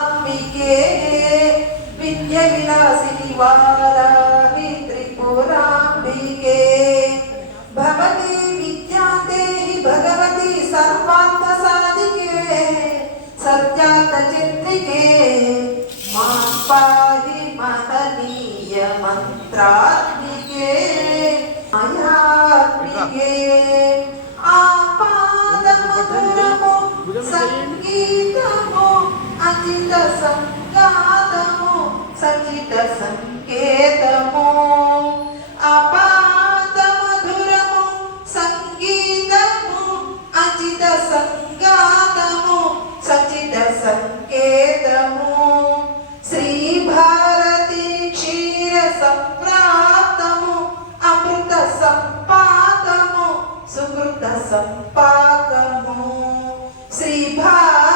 अंबिके विद्या विलासिनी वाराहि त्रिपुरांबिके भवती विद्यादेहि भगवती सर्वार्थ साधिके सत्यार्थ चित्रिके मां पाहि महनीय मंत्रात्मिके मायात्मिके आपाद मधुरमो संगीतमो अचित संगातमो सचित संकेतमो आपाद मधुरमो संगीतमो अचित संगातमो सचित संकेतमो श्री भारती क्षीर संप्राप्तमो अमृत संपातमो सुकृत संपातमो श्री भारती